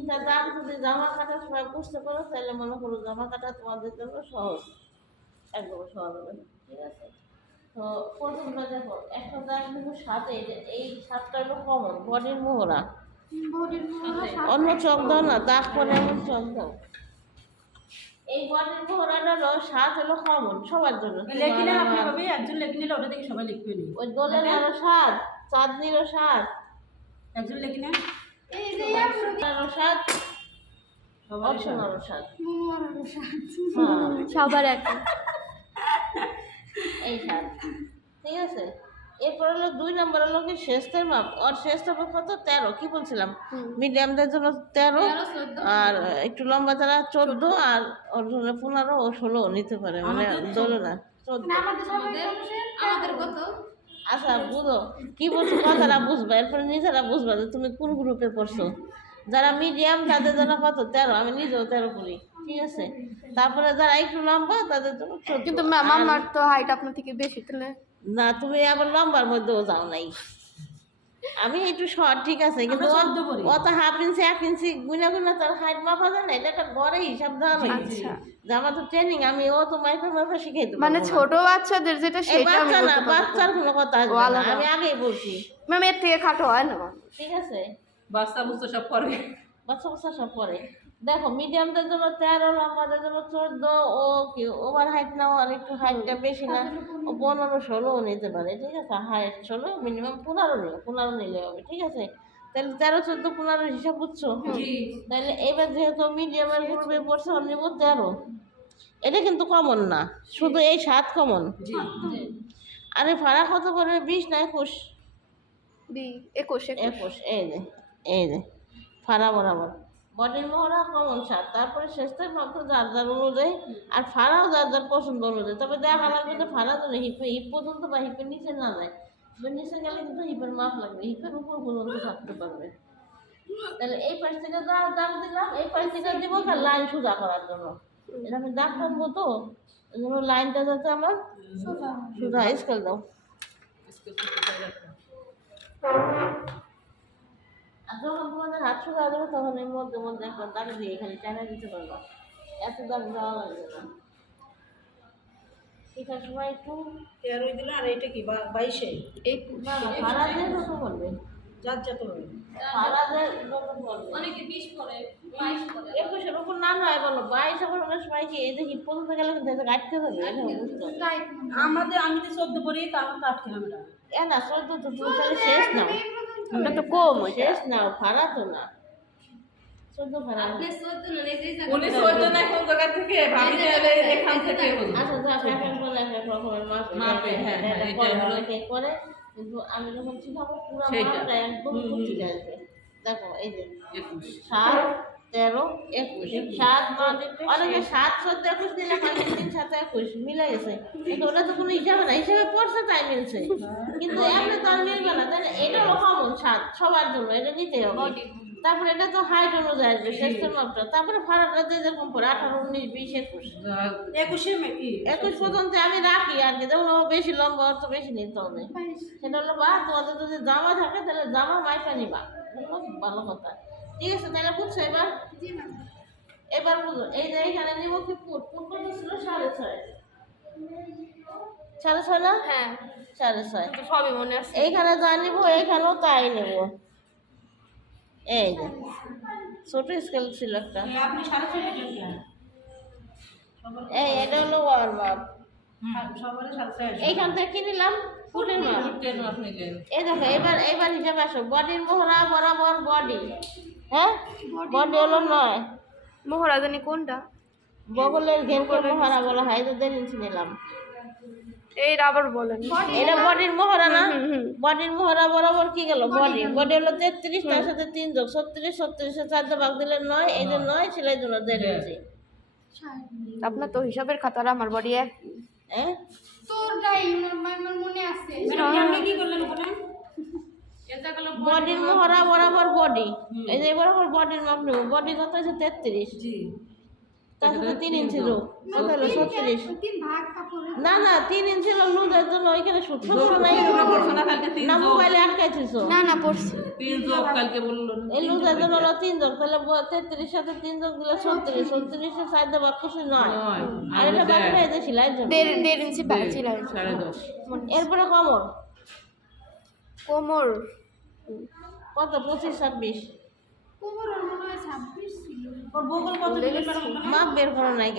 তিনটা দাগ যদি জামা কাটার সময় বুঝতে পারো তাহলে মনে করো জামা কাটা তোমাদের জন্য সহজ, একদম সহজ হবে। ঠিক আছে, তো প্রথমটা দেখো একটা দাগ কিন্তু সাথে, এই সাতটা হলো কমন বডির মোহরা। অন্য চোখ দাও না, দাগ পরে এমন চোখ দাও। এই বডির মোহরাটা হলো সাত হলো কমন সবার জন্য। একজন লেখে নিলে ওটা দেখে সবাই লিখবে নি। ওই দোলের আরো সাত, চাঁদনিরও সাত, একজন লেখে না সাত, সবার একটা এই সাত। ঠিক আছে, এরপর হলো 2 নম্বর হলো কি শেষের মাপ। আর শেষের মাপ কত? 13। কি বলছিলাম? মিডিয়ামদের জন্য 13, আর একটু লম্বা যারা 14, আর ওর জন্য 15 ও 16 নিতে পারে, মানে দোলো না 14। আচ্ছা বুঝো কি বলছো, কথাটা বুঝবা, এরপরে নিজেরা বুঝবা যে তুমি কোন গ্রুপে পড়ছো। যারা মিডিয়াম তাদের জন্য কত? 13। আমি নিজেও 13 করি। ঠিক আছে, তারপরে যারা একটু লম্বা তাদের জন্য 14। কিন্তু ম্যাম আমার তো হাইট আপনার থেকে বেশি, তাহলে না তুমি আবার লম্বার মধ্যেও যাও নাই, আমি একটু শর্ট। ঠিক আছে, কিন্তু অত হাফ ইঞ্চি 1 ইঞ্চি গুনা গুনা তার হাইট মাপা যায় না, এটা একটা গড়ে হিসাব দেওয়া লাগে। যে আমার তো ট্রেনিং, আমি ও তো মাপা শিখাই দেবো। মানে ছোট বাচ্চাদের যেটা সেটা আমি বাচ্চা না, বলতে পারবো। বাচ্চার কোনো কথা আসবে না, আমি আগেই বলছি। ম্যাম এর থেকে খাটো হয় না। ঠিক আছে, বাচ্চা বুঝতে সব করে, বাচ্চা বাচ্চা সব পরে। দেখো মিডিয়ামদের জন্য 13, লম্বাদের জন্য 14, ও কি ওভার হাইট নাও আর একটু হাইটটা বেশি না, ও 15 16 নিতে পারে। ঠিক আছে, হাইট 16, মিনিমাম 15 নিও, 15 নিলে হবে। ঠিক আছে, তাহলে 13 14 15 হিসাব বুঝছো? তাহলে এবার যেহেতু মিডিয়ামের গ্রুপে পড়ছে ওর নিব 13। এটা কিন্তু কমন না, শুধু এই 7 কমন। আরে ভাড়া কত পড়বে? 20 না 21? 21। এই যে, এই যে ফাড়া বরাবর বডির মোহরা কমন 7, তারপরে শেষের মাত্র যার যার অনুযায়ী, আর ফাড়াও যার যার পছন্দ অনুযায়ী। তবে দেখা লাগবে যে ফাড়া যেন হিপ পর্যন্ত বা হিপের নিচে না যায়। হিপের নিচে গেলে কিন্তু হিপের মাপ লাগবে, হিপের উপর পর্যন্ত থাকতে পারবে। তাহলে এই পাশ থেকে দাগ দিলাম, এই পাশ থেকে দিব লাইন সোজা করার জন্য। এটা আমি দাগ টানবো, তো এই জন্য লাইনটা যাতে আমার সোজা। স্কেল দাও। আর যখন তোমাদের হাত সোজা যাবে তখন এর মধ্যে মধ্যে একটা দাগ দিয়ে এখানে টানা দিতে পারবা, এত দাগ দেওয়া লাগবে না। শেখার সময় একটু 13 দিল, আর এটা কি 22? না না, ফারাদের কত বলবে? যার যত হবে, ফারাদের কত বলবে? অনেকে 20 পড়ে, 22 পড়ে। 21-এর উপর না হয় বলো, 22 এখন অনেক সময় কি এই যে হিপ পর্যন্ত গেলে কিন্তু এটা কাটতে হবে, এটা বুঝতে হবে। আমি তো 14 পড়ি, তা আমার 8 কিলোমিটার। এ না 14 তো তুমি তাহলে শেষ নাও, ওটা তো কম, শেষ নাও, ফারা তো না 14 ফারা। আপনি 14 না, এই যে জায়গা। উনি 14 না, কোন জায়গা থেকে ভাবি তাহলে এখান থেকে বলুন। আচ্ছা যা এখন বলে এক রকমের মাপে, হ্যাঁ, এটা হলো করে, কিন্তু আমি যখন শিখাবো পুরো মাপটা একদম ঠিক আসবে। দেখো এই যে 7 13 21, 7 মানে অনেকে 7 14 21 দিলে মানে 3 7 21 মিলে গেছে, কিন্তু ওটা তো কোনো হিসাবে না, হিসাবে পড়ছে তাই মিলছে, কিন্তু এমনি তো আর মিলবে না। তাহলে এটা হলো কমন 7 সবার জন্য, এটা নিতে হবে। তারপরে এটা তো হাইট অনুযায়ী আসবে শেষের মাপটা, তারপরে ফারাটা যে যেরকম পড়ে 18 19 20 21 21 পর্যন্ত আমি রাখি আর কি, যেমন ও বেশি লম্বা অর্থ বেশি নিতে হবে। সেটা হলো বা তোমাদের যদি জামা থাকে তাহলে জামা মাইপা নিবা, ভালো কথা। ঠিক আছে, তাহলে বুঝছো এবার? এবার বুঝো, এই যে এইখানে নিব কি ফুট কত ছিল? 6.5 6.5 না? হ্যাঁ 6.5 সবই মনে আছে। এইখানে যা নিব এইখানেও তাই নেব। এই যে ছোট স্কেল ছিল একটা, আপনি 6.5 কেন? এই এটা হলো ওয়ার মাপ। সবারই 6.5। এইখান থেকে কি নিলাম? ফুটের মাপ। এই দেখো এবার হিসাব আসো, বডির মোহরা বরাবর বডি, হ্যাঁ বডি হলো 9, মোহরা জানি কোনটা, বগলের ঘেরকে মোহরা বলা হয়, তো 1.5 ইঞ্চি নিলাম। এই আবার বলেন। এটা বডির মোহরা না? বডির মোহরা বরাবর কি গেল? বডি হলো 33, তার সাথে 3 যোগ 36, 36 4 দিয়ে ভাগ দিলে 9, এই যে 9 সেলাই জন্য 1.5 ইঞ্চি। আপনার তো হিসাবের খাতার আমার বডি এক। হ্যাঁ তোরটাই আমার মনে আছে। আপনি কি করলেন ওখানে? এটা গেল বডির মোহরা বরাবর বডি, এই যে বরাবর বডির মাপ নেব। বডি কত আছে? 33। জি তার সাথে 3 ইঞ্চি যোগ কত হলো 36 তিন ভাগ কাপড় না না 3 ইঞ্চি হলো লুজের জন্য ওইখানে সূত্র পড়ো নাই না মোবাইলে আটকাইছিস না না পড়ছি 3 যোগ কালকে বললো না। এই লুজের জন্য হলো 3 যোগ তাহলে 33 সাথে 3 যোগ দিলে 36 36 এর সাইডে ভাগ করছি 9 নয়। আর এটা বাকি রয়ে যায় সেলাইয়ের জন্য 1.5 ইঞ্চি পাচ্ছিলাম 10.5 এরপরে কমর কোমর কত 25 26 কোমর মনে হয় 26 ছিল ওর বগল কত বলে দিলে মাপ বের করো নাই কেন?